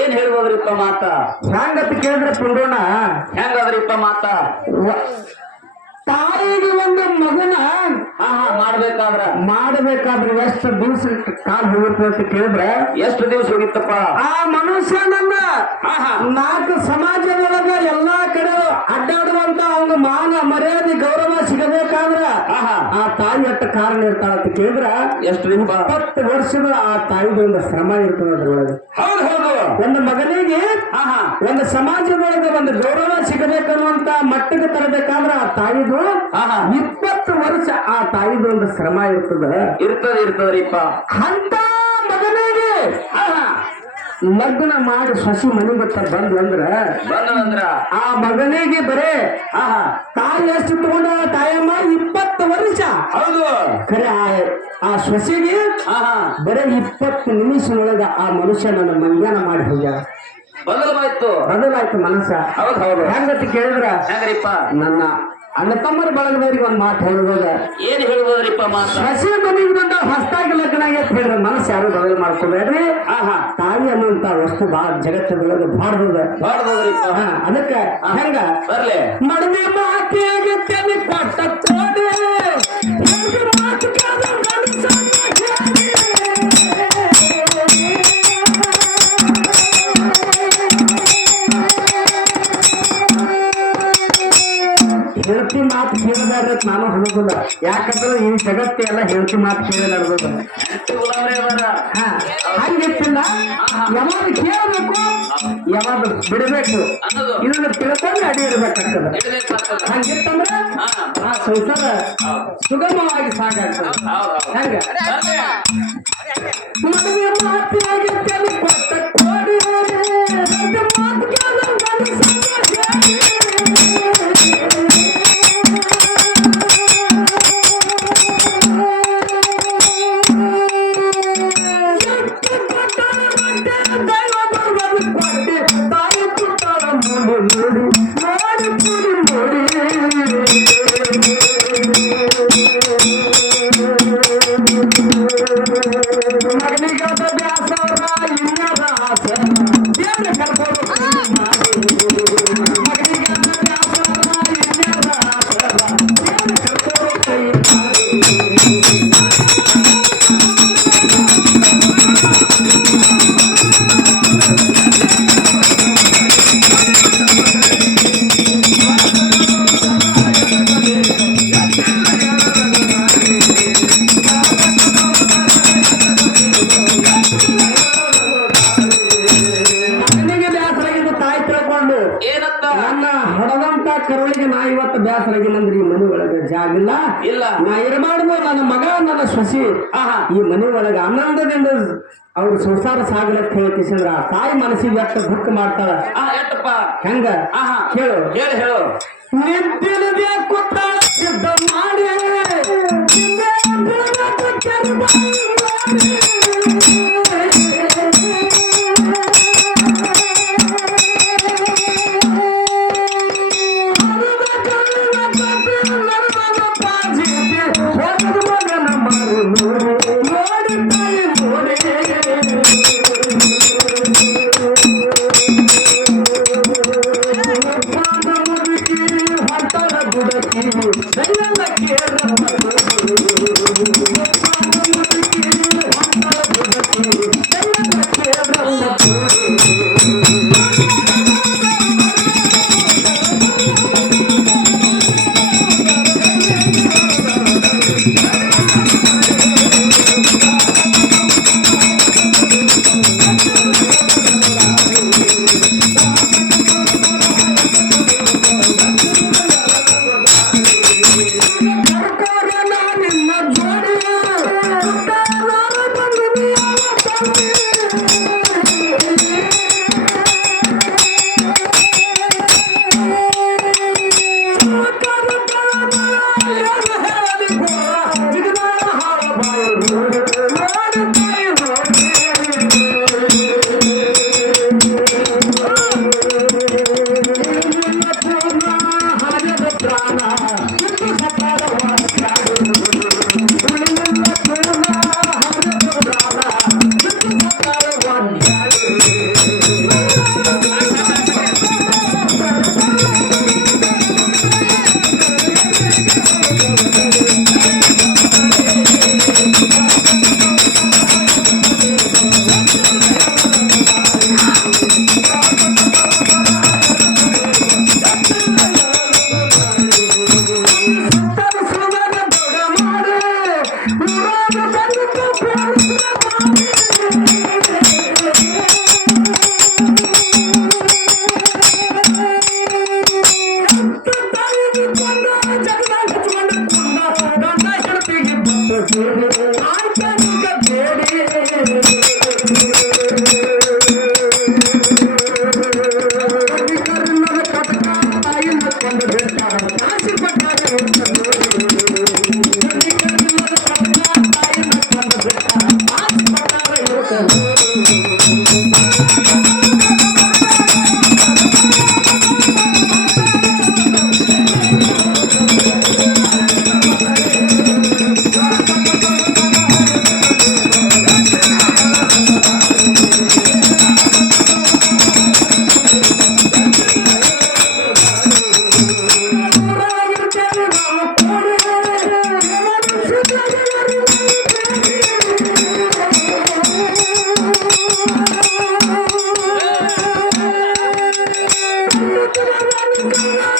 ಏನ್ ಹೇಳ್ಬೋದ್ರಿಪ್ಪ ಮಾತ ಹೆಂಗತ್ ಕೇಳಿದ್ರೆ ಪುಂಡೋಣ ಹೆಂಗದ್ರಿಪ್ಪ ಮಾತ ತಾಯಿಗೆ ಒಂದು ಮಗನ ಮಾಡ್ಬೇಕಾದ್ರ ಎಷ್ಟು ದಿವಸ ಕಾಲ್ ಹೋಗಿರ್ತದೆ ಅಂತ ಕೇಳಿದ್ರೆ ಎಷ್ಟು ದಿವಸ ಹೋಗಿತ್ತಪ್ಪ ಆ ಮನುಷ್ಯನನ್ನ 4 ಸಮಾಜದೊಳಗ ಎಲ್ಲಾ ಕಡೆ ಅಡ್ಡಾಡುವಂತ ಅವ್ನ ಮಾನ ಮರ್ಯಾದೆ ಗೌರವ ಸಿಗಬೇಕಾದ್ರ ಆ ತಾಯಿ ಎಷ್ಟು ಕಾರಣ ಇರ್ತಾಳ ಅಂತ ಕೇಳಿದ್ರ ಎಷ್ಟು 20 ವರ್ಷದ ಆ ತಾಯಿಗೆ ಒಂದು ಶ್ರಮ ಇರ್ತದೆ ಅದ್ರೊಳಗೆ. ಹೌದು ಒಂದು ಮಗನಿಗೆ ಒಂದು ಸಮಾಜದೊಳಗೆ ಒಂದು ಗೌರವ ಸಿಗಬೇಕನ್ನುವಂತ ಮಟ್ಟಕ್ಕೆ ತರಬೇಕಾದ್ರೆ ಆ ತಾಯಿದು 20 ವರ್ಷ ಆ ತಾಯಿದು ಒಂದು ಶ್ರಮ ಇರ್ತದ್ರಿಪ್ಪ. ಅಂತ ಮಗನಿಗೆ ಲಗ್ನ ಮಾಡಿ ಸಸಿ ಮನೆ ಬತ್ತ ಬಂದ್ರಂದ್ರ ಆ ಮಗನಿಗೆ ಬರೇ ತಾಯಿ ಎಷ್ಟು ತಗೊಂಡ ತಾಯಮ್ಮ 20 ವರ್ಷ. ಹೌದು ಖರೆ ಆ ಸೊಸೆಗೆ ಬರೇ 20 ನಿಮಿಷದೊಳಗ ಆ ಮನುಷ್ಯ ನನ್ನ ಮಂಜಾನ ಮಾಡಿ ಹೋಗ್ಯಾರ. ಬದಲಾಯ್ತು ಮನಸ್ಸ. ಹೌದು ಹೆಂಗತಿ ಕೇಳಿದ್ರ ಹೆಂಗ್ರಿಪ್ಪ ನನ್ನ ಅಣ್ಣ ತಮ್ಮರ ಬಳಗದವರಿಗೆ ಒಂದ್ ಮಾತು ಹೇಳ್ಬೋದ. ಏನ್ ಹೇಳ್ಬೋದ್ರಿಪ್ಪ ಮಾತು? ಸಸಿ ಮನೆಗೆ ಬಂದ ಹೊಸದಾಗಿ ಲಗ್ನ ಆಗೈತೆ ಹೇಳಿದ್ರೆ ಮನಸ್ಸು ಯಾರು ಬದಲು ಮಾಡ್ಕೊಬೇಡ್ರಿ. ತಾಯಿ ಅನ್ನುವಂತ ವಸ್ತು ಬಹಳ ಜಗತ್ತದೊಳಗೆ ಬಾಡ್ಬೋದ್ರಿಪ್ಪ. ಅದಕ್ಕೆ ಹೆಂಗ ಬರ್ಲಿ ಮಡವೆ ಮಾತಿಗೆ ತೆನೆ ಕೊಟ್ಟ ಕೋಡಿ ಮಾತು ಹೇಳ್ತಿ ಮಾತು ಕೇಳಬೇಡ್ರಿ ನಾನು ಹೇಳೋದಿಲ್ಲ. ಯಾಕಂದ್ರೆ ಈ ಜಗತ್ತೆ ಎಲ್ಲ ಹೇಳ್ತಿ ಮಾತು ಕೇಳಿ ನಡೆದ ಹಂಗಿತ್ತಿಲ್ಲ. ಯಾವಾಗ ಕೇಳಬೇಕು ಯಾವಾಗ ಬಿಡಬೇಕು ಇದನ್ನ ತಿಳ್ಕೊಂಡು ಅಡಿ ಇರ್ಬೇಕಾಗ್ತದೆ. ಹಂಗಿತ್ತಂದ್ರೆ ಆ ಸಂಸಾರ ಸುಗಮವಾಗಿ ಸಾಗಾಗ್ತದೆ. ಹೆಂಗ ಮದುವೆ ಮಾತಿಯಾಗಿರ್ತೇನೆ ಕೊಟ್ಟ ಕೋಡಿ ಮಾತು ಮಗನಿಗಾದ ಬ್ಯಾಸರ ಇನ್ನದ ಆಸೆ ದೇವ್ರ ಕರ್ಕೊಂಡು ಹೇಳ್ಕೊಂಡು ಏನಂತ ನನ್ನ ಹೊಡೆದಂತ ಕರುಳಿಗೆ ನಾ ಇವತ್ತು ಬೇಸರಾಗಿನಂದ್ರೆ ಈ ಮನೆ ಒಳಗೆ ಜಾಗಿಲ್ಲ ಇಲ್ಲ ನಾ ಇರಬಾರ್ದು ನನ್ನ ಮಗ ನನ್ನ ಸೊಸಿ ಈ ಮನೆ ಒಳಗೆ ಆನಂದದಿಂದ ಅವ್ರ ಸಂಸಾರ ಸಾಗಲಕ್ಕೆ ಹೇಳ್ತಿಸಂದ್ರ ಆ ತಾಯಿ ಮನಸ್ಸಿಗೆ ಎಷ್ಟು ದುಃಖ ಮಾಡ್ತಾಳ ಎಟ್ಟಪ್ಪ ಹೆಂಗ ಕೇಳು ಹೇಳು ಹೇಳು ನಿಂತಿಲ್ಲದೆ ಕೂತಾಳ ಸಿದ್ಧ ಮಾಡಿ Thank you.